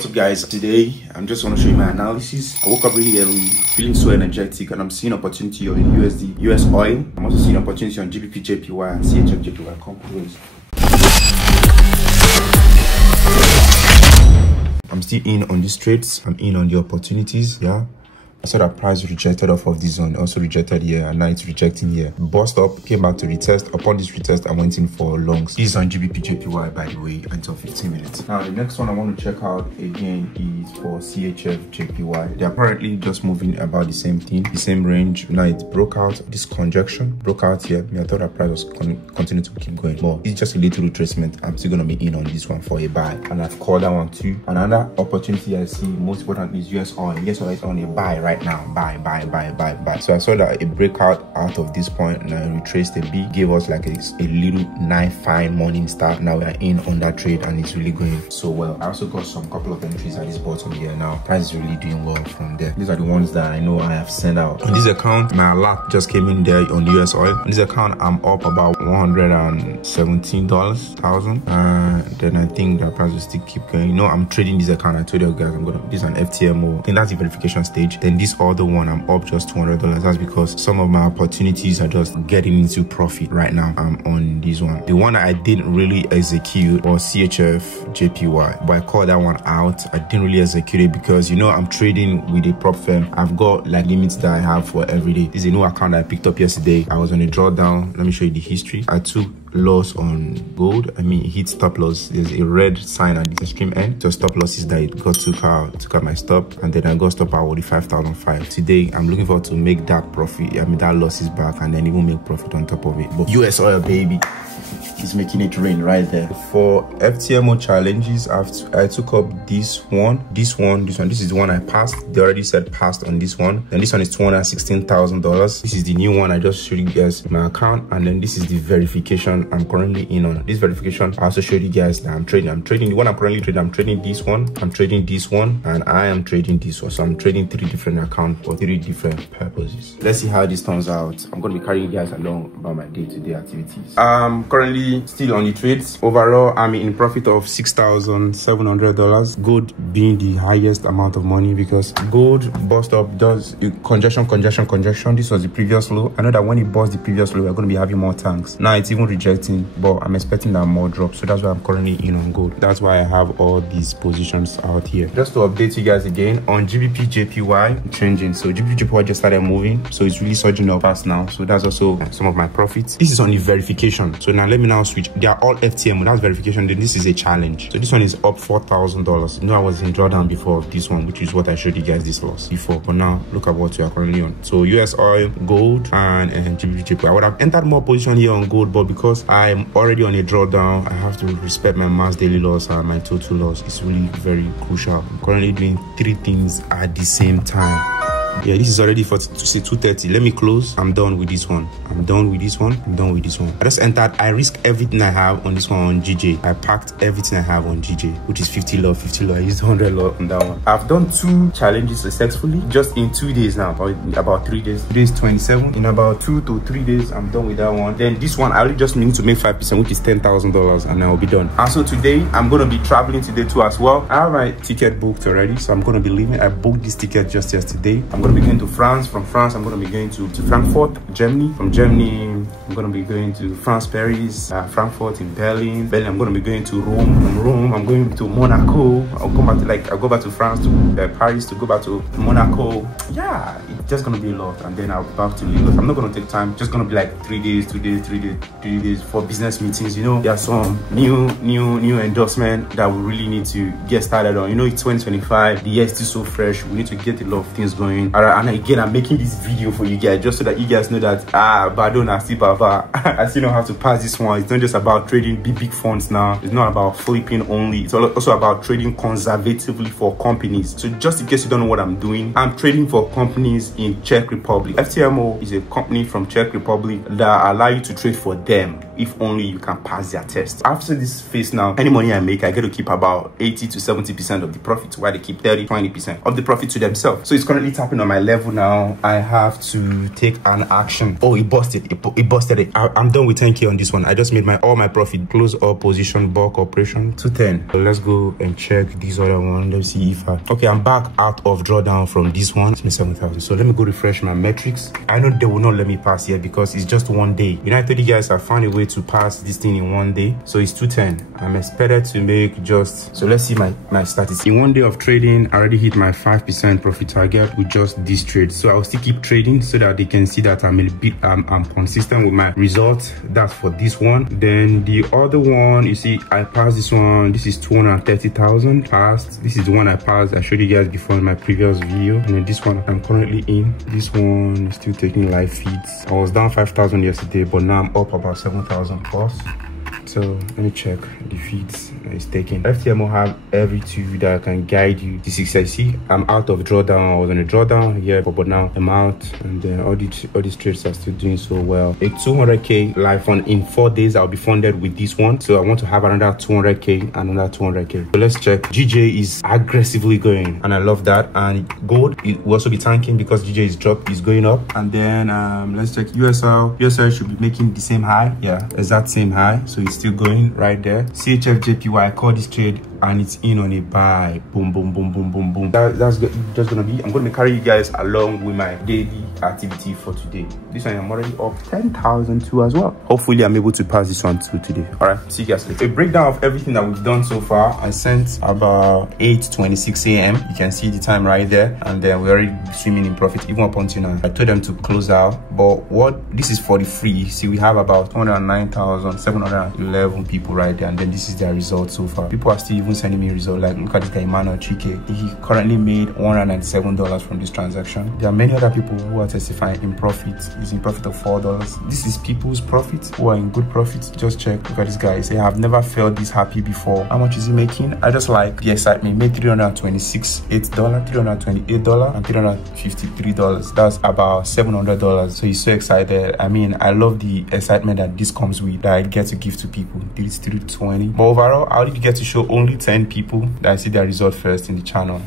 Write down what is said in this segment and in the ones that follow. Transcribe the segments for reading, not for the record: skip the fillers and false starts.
What's up guys? Today I'm just want to show you my analysis. I woke up really early feeling so energetic and I'm seeing opportunity on USD US oil. I'm also seeing opportunity on GBP JPY and CHF JPY. I'm still in on these trades. I'm in on the opportunities. Yeah, I saw that price rejected off of this zone, also rejected here, and now it's rejecting here. Bust up, came back to retest. Upon this retest, I went in for longs. This is on GBP JPY, by the way, until 15 minutes. Now, the next one I want to check out again is for CHF JPY. They're apparently just moving about the same thing, the same range. Now, it broke out this conjunction, broke out here. I thought that price was continue to keep going. But it's just a little retracement. I'm still going to be in on this one for a buy. And I've called that one too. Another opportunity I see, most important, is US oil. US oil is on a buy right now. Buy. So I saw that a breakout out of this point and I retraced a B, gave us like a little nice fine morning start. Now we are in on that trade and it's really going so well. I also got some couple of entries at this bottom here. Now price is really doing well from there. These are the ones that I know I have sent out. On this account, my alert just came in there on US oil. On this account, I'm up about $117,000, and then I think that price will still keep going. You know, I'm trading this account. I told you guys this is an FTMO. I think that's the verification stage. Then this other one, I'm up just $200. That's because some of my opportunities are just getting into profit right now. I'm on this one. The one that I didn't really execute was CHF JPY, but I called that one out. I didn't really execute it because, you know, I'm trading with a prop firm. I've got like limits that I have for every day. This is a new account that I picked up yesterday. I was on a drawdown. Let me show you the history. I took loss on gold. I mean, it hit stop loss. There's a red sign at the extreme end. So stop loss is that it took out my stop, and then I got stop out with the 5,005. Today I'm looking forward to make that profit. I mean, that loss is back, and then even make profit on top of it. But US oil, baby, is making it rain right there. For FTMO challenges, I took up this one. This is the one I passed. They already said passed on this one. And this one is $216,000. This is the new one I just showed you guys my account, and then this is the verification I'm currently in on. This verification, I also showed you guys that I'm trading the one I'm currently trading. I'm trading this one, I'm trading this one, and I am trading this one. So I'm trading 3 different accounts for 3 different purposes. Let's see how this turns out. I'm going to be carrying you guys along about my day-to-day activities. Currently still on the trades. Overall, I'm in profit of $6,700. Gold being the highest amount of money because gold bust up, does congestion. This was the previous low. I know that when it busts the previous low, we're going to be having more tanks. Now it's even rejecting, but I'm expecting that more drop. So that's why I'm currently in on gold. That's why I have all these positions out here. Just to update you guys again on GBP JPY changing. So GBP JPY just started moving, so it's really surging up fast now. So that's also some of my profits. This is on the verification. So now let me now switch. They are all FTMO. That's verification. Then this is a challenge. So this one is up $4,000. You know, I was in drawdown before of this one, which is what I showed you guys this loss before. But now look at what we are currently on. So US oil, gold, and GBP JPY. I would have entered more position here on gold, but because I'm already on a drawdown, I have to respect my mass daily loss and my total loss. It's really very crucial. I'm currently doing 3 things at the same time. Yeah, this is already for to say 2:30. Let me close. I'm done with this one. I'm done with this one. I just entered. I risked everything I have on this one on GJ. I packed everything I have on GJ, which is 50 lot. I used 100 lot on that one. I've done 2 challenges successfully just in 2 days now, or about 3 days. Today's 27. In about 2 to 3 days, I'm done with that one. Then this one, I only just need to make 5%, which is $10,000, and I'll be done. Also today, I'm gonna be traveling today too as well. I have my ticket booked already, so I'm gonna be leaving. I booked this ticket just yesterday. I'm gonna be going to France. From France, I'm going to be going to Frankfurt, Germany. From Germany, I'm going to be going to France, Paris, Frankfurt in Berlin. I'm going to be going to Rome. From Rome, I'm going to Monaco. I'll go back to France, to Paris, to go back to Monaco. Yeah, it's just going to be a lot. And then I'll be back to Lagos. I'm not going to take time. Just going to be like 3 days for business meetings. You know, there are some new endorsement that we really need to get started on. You know, it's 2025. The year is still so fresh. We need to get a lot of things going. And again, I'm making this video for you guys just so that you guys know that Badon I still Baba. I still know how to pass this one. It's not just about trading big funds now. It's not about flipping only. It's also about trading conservatively for companies. So just in case you don't know what I'm doing, I'm trading for companies in Czech Republic. FTMO is a company from Czech Republic that allow you to trade for them. if only you can pass their test. After this phase now, any money I make, I get to keep about 80 to 70% of the profit, while they keep 30, 20% of the profit to themselves. So it's currently tapping on my level now. I have to take an action. Oh, it busted. It busted it. I'm done with 10K on this one. I just made all my profit. Close all position, bulk operation 210. So let's go and check this other one. Let's see if okay, I'm back out of drawdown from this one. It's 7,000. So let me go refresh my metrics. I know they will not let me pass here because it's just one day. When I told you guys I found a way to pass this thing in one day, so it's 210. I'm expected to make just, so let's see my statistics. In one day of trading, I already hit my 5% profit target with just this trade. So I'll still keep trading so that they can see that I'm consistent with my results. That's for this one. Then the other one, you see, I passed this one. This is 230,000 passed. This is the one I passed. I showed you guys before in my previous video. And then this one I'm currently in. This one is still taking live feeds. I was down 5,000 yesterday, but now I'm up about 7,000 plus. So let me check the feeds it's taking. FTMO have every tool that can guide you to success. See, I'm out of drawdown. I was on a drawdown here, but now I'm out, and then all these trades are still doing so well. A 200K live fund in 4 days. I'll be funded with this one, so I want to have another 200K and another 200K. So let's check. GJ is aggressively going, and I love that. And gold, it will also be tanking because GJ is going up. And then let's check USL. USL should be making the same high. Yeah, exact same high. So it's still going right there. CHF JPY, I call this trade and it's in on a buy. Boom, boom, boom, boom, boom, boom. That's just gonna be, I'm gonna carry you guys along with my daily activity for today. This one I'm already up 10,002 as well. Hopefully I'm able to pass this one too today. All right, see you guys later. A breakdown of everything that we've done so far. I sent about 8:26 a.m. You can see the time right there, and then we're already swimming in profit even up until now. I told them to close out, but this is for the free. See, we have about 209,711 people right there, and then this is their result so far. People are still even sending me results. Like, look at this guy Emmanuel 3K. He currently made $197 from this transaction. There are many other people who are testifying in profit. He's in profit of $4. This is people's profit who are in good profit. Just check. Look at this guy. Say, I've never felt this happy before. How much is he making? I just like the excitement. He made $328, $328, and $353. That's about $700. So he's so excited. I mean, I love the excitement that this comes with, that I get to give to people. It's 320. But overall, I only get to show only 10 people that I see their result first in the channel.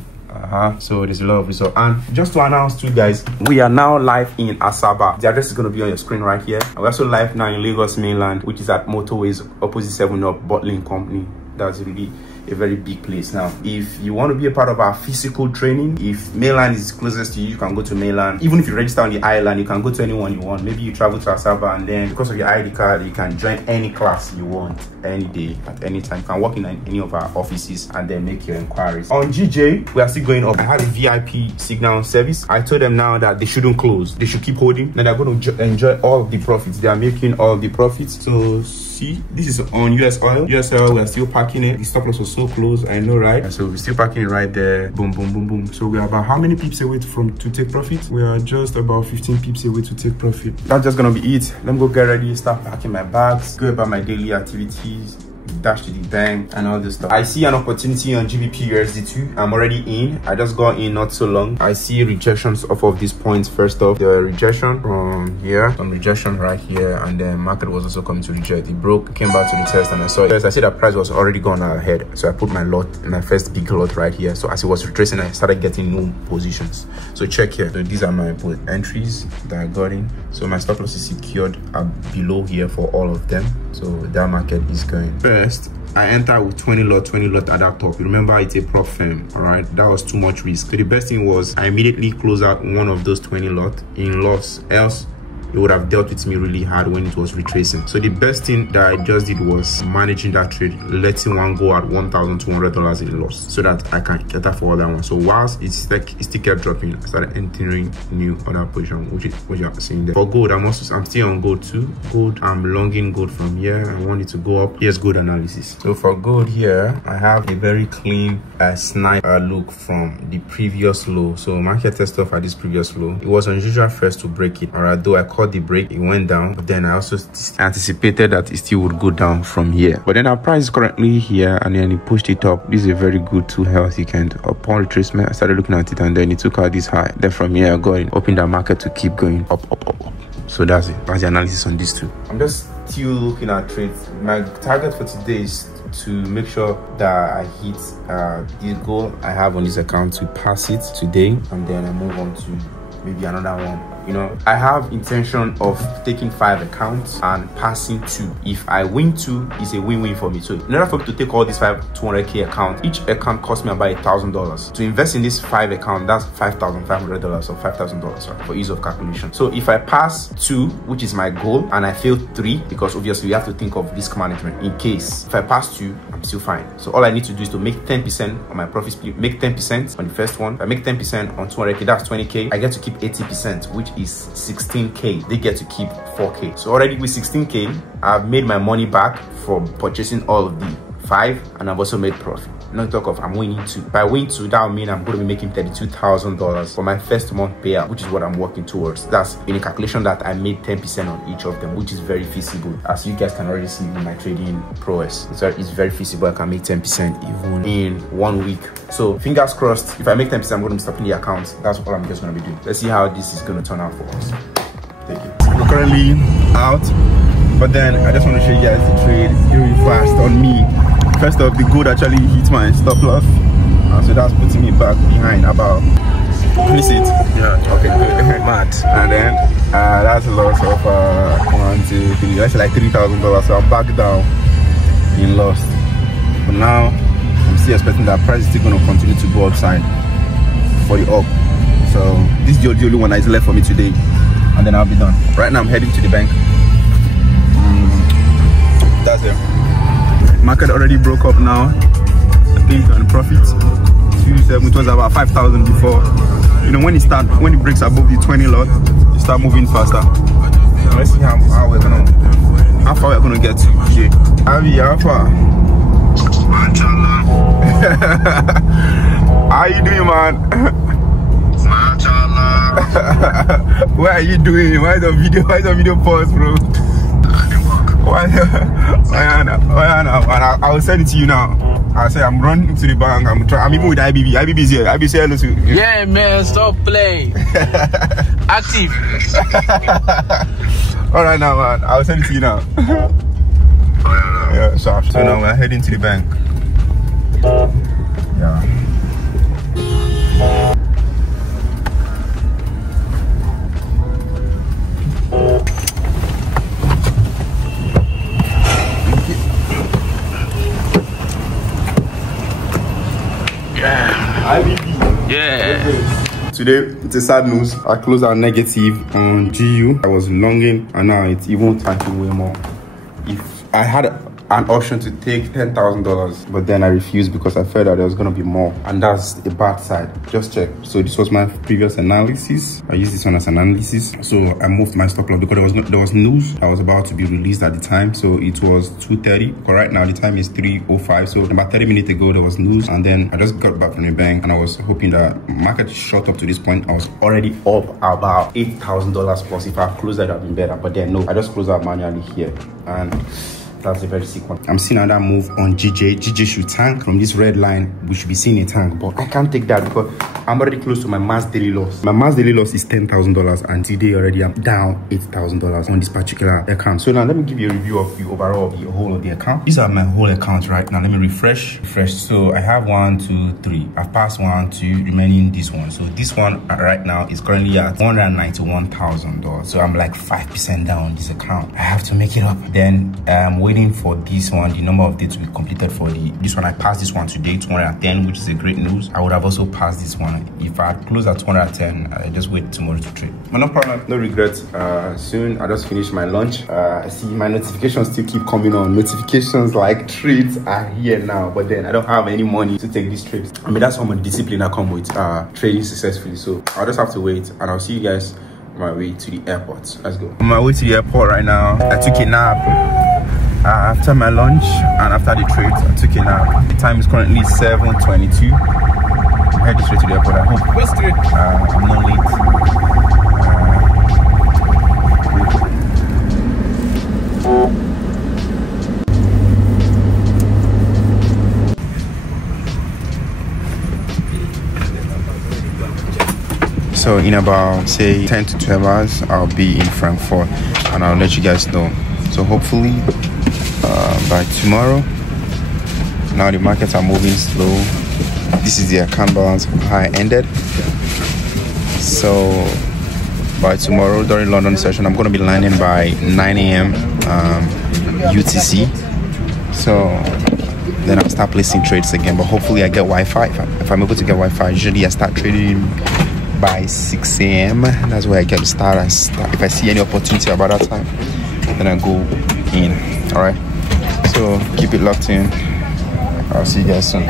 So there's a lot of result. And just to announce to you guys, we are now live in Asaba. The address is going to be on your screen right here. And we're also live now in Lagos mainland, which is at Motorways opposite 7up Bottling Company. That's really a very big place. Now, if you want to be a part of our physical training, if mainland is closest to you, you can go to mainland. Even if you register on the island, you can go to anyone you want. Maybe you travel to Asaba, and then because of your ID card, you can join any class you want any day at any time. You can walk in any of our offices and then make your inquiries. On GJ, we are still going up. I have a VIP signal service. I told them now that they shouldn't close, they should keep holding. Then they're going to enjoy all of the profits. They are making all of the profits. So see, this is on US oil. USL, we are still packing it. The stop loss was so close, I know, right? So we're still packing it right there. Boom, boom, boom, boom. So we are about how many pips away to take profit? We are just about 15 pips away to take profit. That's just gonna be it. Let me go get ready, start packing my bags, go about my daily activities, dash to the bank and all this stuff. I see an opportunity on GBP USD2. I'm already in. I just got in not so long. I see rejections off of these points. First off, the rejection from here, some rejection right here, and then market was also coming to reject. It broke, came back to the test, and I saw it. I see that price was already gone ahead, so I put my lot, my first big lot right here. So as it was retracing, I started getting new positions. So check here. So these are my entries that I got in. So my stop loss is secured below here for all of them. So that market is going. First, I enter with 20 lot at that top. Remember, it's a prop firm, all right? That was too much risk. So the best thing was I immediately close out one of those 20 lot in loss. Else, it would have dealt with me really hard when it was retracing. So the best thing that I just did was managing that trade, letting one go at $1,200 in loss so that I can get that for other one. So whilst it still kept dropping, I started entering new other position, which is what you're seeing there. For gold, I'm still on gold too. Gold, I'm longing gold from here. I want it to go up. Here's gold analysis. So for gold here, I have a very clean snipe look from the previous low. So market test off at this previous low. It was unusual first to break it, all right, though I caught the break, it went down, but then I also anticipated that it still would go down from here. But then our price is currently here, and then it pushed it up. This is a very good 2 healthy candle. Upon retracement, I started looking at it, and then it took out this high. Then from here, I got in, hoping the market to keep going up. So that's it. That's the analysis on these two. I'm just still looking at trades. My target for today is to make sure that I hit the goal I have on this account, to pass it today, and then I move on to maybe another one. You know, I have intention of taking 5 accounts and passing 2. If I win 2, it's a win-win for me. So in order for me to take all these 200k accounts, each account costs me about $1,000. To invest in this 5 account, that's $5,500 or $5,000 for ease of calculation. So if I pass 2, which is my goal, and I fail 3, because obviously we have to think of risk management in case. If I pass 2, I'm still fine. So all I need to do is to make 10% on my profit split, make 10% on the first one. If I make 10% on 200k, that's 20k. I get to keep 80%, which is 16k. They get to keep 4k. So already with 16k, I've made my money back from purchasing all of the 5, and I've also made profit. Not talk of I'm winning 2. If I win 2, that will mean I'm going to be making $32,000 for my first month payout, which is what I'm working towards. That's in a calculation that I made 10% on each of them, which is very feasible. As you guys can already see in my trading prowess, it's very feasible. I can make 10% even in 1 week. So fingers crossed, if I make 10%, I'm going to be stopping the account. That's all I'm just going to be doing. Let's see how this is going to turn out for us. Thank you. We're currently out, but then I just want to show you guys the trade really fast on me. First off, the gold actually hit my stop loss, so that's putting me back behind about, can you see it? Yeah. Okay, good. Mad. And then that's a loss of 1, 2, 3, that's like $3,000, so I'm back down in loss. But now I'm still expecting that price is still going to continue to go upside for the up. So this is the only one that is left for me today, and then I'll be done. Right now I'm heading to the bank. That's it. Market already broke up now. I think on profit 2.7, it was about 5,000 before. You know, when it breaks above the 20 lot, you start moving faster. Let's see how far we're gonna get to. Okay. How far? How you doing, man? What are you doing? Why is the video paused, bro? Why? I will send it to you now. I'll say I'm running to the bank. I'm even with IBB. IBB is here. IBB, say hello to you. Yeah, man, stop playing. Active. All right, now, man. I'll send it to you now. Yeah, so now we're heading to the bank. Yeah. Yeah. Today it's a sad news. I closed out negative on GU. I was longing, and now it's even tanking way more. If I had an option to take $10,000, but then I refused because I felt that there was going to be more, and that's the bad side. Just check. So this was my previous analysis. I used this one as an analysis. So I moved my stop loss because there was news that was about to be released at the time. So it was 2:30, but right now the time is 3:05. So about 30 minutes ago there was news, and then I just got back from the bank, and I was hoping that market shot up to this point. I was already up about $8,000 plus. If I closed that, I'd been better, but then no, I just closed out manually here, and that's a very sick one. I'm seeing another move on GJ. GJ should tank from this red line. We should be seeing a tank, but I can't take that because I'm already close to my mass daily loss. My mass daily loss is $10,000, and today already I'm down $8,000 on this particular account. So now let me give you a review of the overall of the whole of the account. These are my whole accounts right now. Let me refresh. So I have 1, 2, 3. I've passed 1, 2, remaining this one. So this one right now is currently at $191,000. So I'm like 5% down on this account. I have to make it up. Then I'm waiting for this one, the number of dates we completed for this one. I passed this one today, 210, which is a great news. I would have also passed this one if I had closed at 210. I just wait tomorrow to trade. But no problem, no regrets. Soon I just finished my lunch. I see my notifications still keep coming on. Notifications like trades are here now, but then I don't have any money to take these trades. I mean, that's how much discipline I come with trading successfully. So I'll just have to wait, and I'll see you guys on my way to the airport. Let's go. On my way to the airport right now. I took a nap after my lunch, and after the trade I took a nap. The time is currently 7:22. I'm heading straight to the airport. I hope I'm not late. So in about say 10 to 12 hours I'll be in Frankfurt, and I'll let you guys know. So hopefully by tomorrow. Now the markets are moving slow. This is the account balance, how I ended. So by tomorrow during London session, I'm going to be landing by 9 a.m. UTC. So then I'll start placing trades again. But hopefully I get Wi-Fi. If I'm able to get Wi-Fi, usually I start trading by 6 a.m. That's where I get to start. If I see any opportunity about that time, then I go in. All right. So keep it locked in. I'll see you guys soon.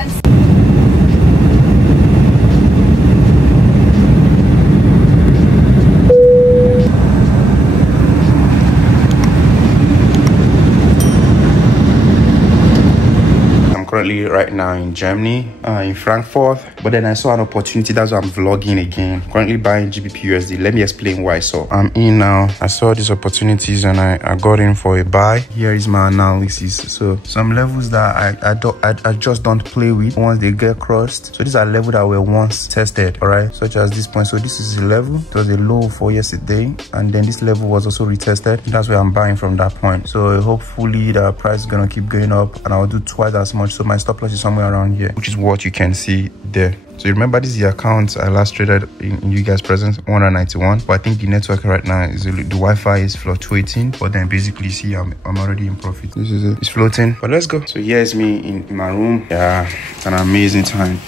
Currently right now in Germany, in Frankfurt, but then I saw an opportunity. That's why I'm vlogging again. Currently buying GBP USD. Let me explain why. So I'm in now. I saw these opportunities and I got in for a buy. Here is my analysis. So some levels that I just don't play with once they get crossed. So these are levels that were once tested, all right, such as this point. So this is a level. It was a low for yesterday, and then this level was also retested. That's where I'm buying from that point. So hopefully the price is gonna keep going up, and I'll do twice as much. So my stop loss is somewhere around here, which is what you can see there. So you remember, this is the account I last traded in you guys' presence, 191. But I think the network right now is the Wi-Fi is fluctuating. But then basically, see, I'm already in profit. This is it. It's floating. But let's go. So here's me in my room. Yeah, it's an amazing time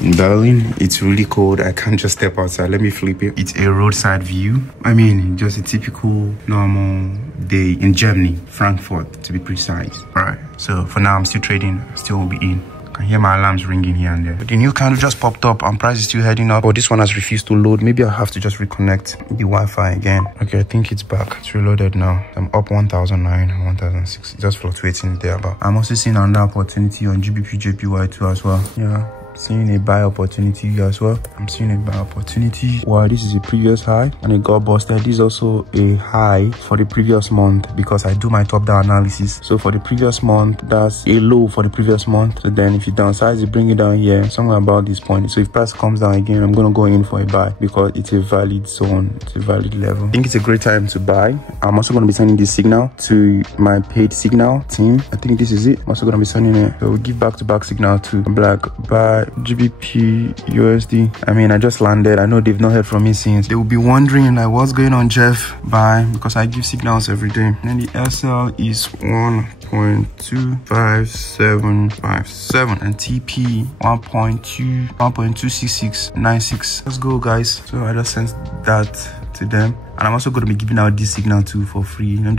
in Berlin. It's really cold. I can't just step outside. Let me flip it. It's a roadside view. I mean, just a typical normal day in Germany, Frankfurt to be precise. All right. So for now, I'm still trading. Still will be in. I can hear my alarms ringing here and there. But the new candle just popped up and price is still heading up. But this one has refused to load. Maybe I'll have to just reconnect the Wi-Fi again. Okay, I think it's back. It's reloaded now. I'm up 1,009 and 1,006. It's just fluctuating there. But I'm also seeing another opportunity on GBP JPY2 as well. Yeah. Seeing a buy opportunity as well. I'm seeing a buy opportunity. Wow, this is a previous high and it got busted. This is also a high for the previous month because I do my top-down analysis. So for the previous month, that's a low for the previous month. So then if you downsize it, bring it down here, somewhere about this point. So if price comes down again, I'm gonna go in for a buy because it's a valid zone, it's a valid level. I think it's a great time to buy. I'm also gonna be sending this signal to my paid signal team. I think this is it. I'm also gonna be sending it. So we'll give back-to-back signal to Black buy GBP USD. I mean, I just landed. I know they've not heard from me since. They will be wondering like what's going on, Jeff. Buy, because I give signals every day. And then the SL is 1.25757 and TP 1.26696. Let's go, guys. So I just sent that to them. And I'm also going to be giving out this signal too for free. I'm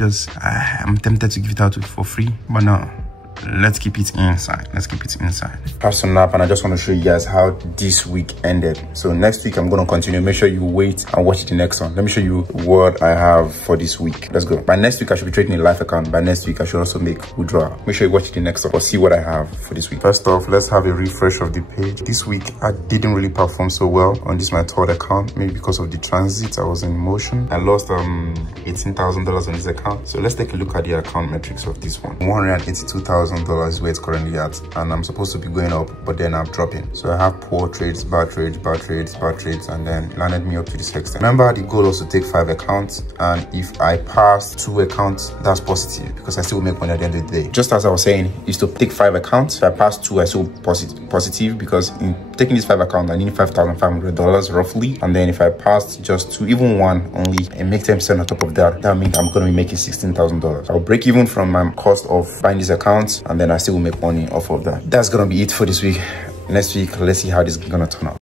tempted to give it out for free, but no. Let's keep it inside. Let's keep it inside. Have some nap, and I just want to show you guys how this week ended. So next week I'm going to continue. Make sure you wait and watch the next one. Let me show you what I have for this week. Let's go. By next week I should be trading a live account. By next week I should also make withdrawal. Make sure you watch the next one or see what I have for this week. First off, let's have a refresh of the page. This week I didn't really perform so well on this my third account, maybe because of the transit. I was in motion. I lost $18,000 on this account. So let's take a look at the account metrics of this one. $182,000 is where it's currently at, and I'm supposed to be going up, but then I'm dropping. So I have poor trades, bad trades, bad trades, bad trades, and then it landed me up to this extent. Remember, the goal was to take 5 accounts, and if I pass 2 accounts, that's positive because I still make money at the end of the day. Just as I was saying, is to take 5 accounts. If I pass 2, I still positive because in taking these 5 accounts, I need $5,500 roughly, and then if I passed just 2, even 1 only, and make 10% on top of that, that means I'm going to be making $16,000. I'll break even from my cost of buying these accounts, and then I still will make money off of that. That's gonna be it for this week. Next week, let's see how this is gonna turn out.